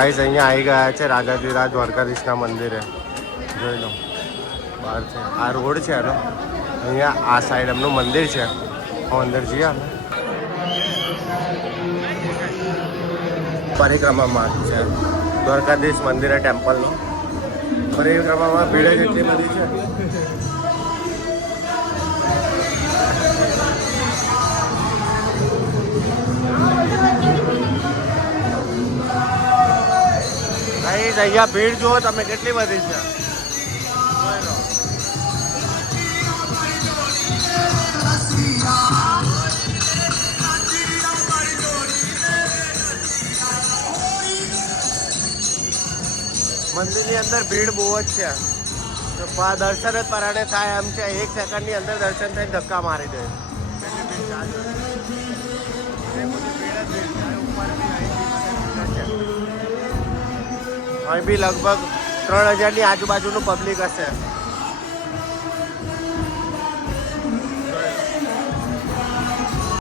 Guys અહીંયા આવી ગયા છે રાજાજીરાજ દ્વારકાધીશના મંદિરે. જોઈ લો બહાર છે, આ રોડ છે એનો. અહીંયા આ સાઈડ એમનું મંદિર છે. અંદર જઈએ અમે. પરિક્રમામાં છે દ્વારકાધીશ મંદિર ટેમ્પલનો. પરિક્રમામાં ભીડ એટલી બધી છે. અહીંયા ભીડ જુઓ તમે કેટલી બધી છે. મંદિરની અંદર ભીડ બહુ જ છે. દર્શન જ પરાણે થાય એમ છે. 1 સેકન્ડની અંદર દર્શન થઈને ધક્કા મારી દે. અહીં બી લગભગ 3000ની આજુબાજુનું પબ્લિક હશે.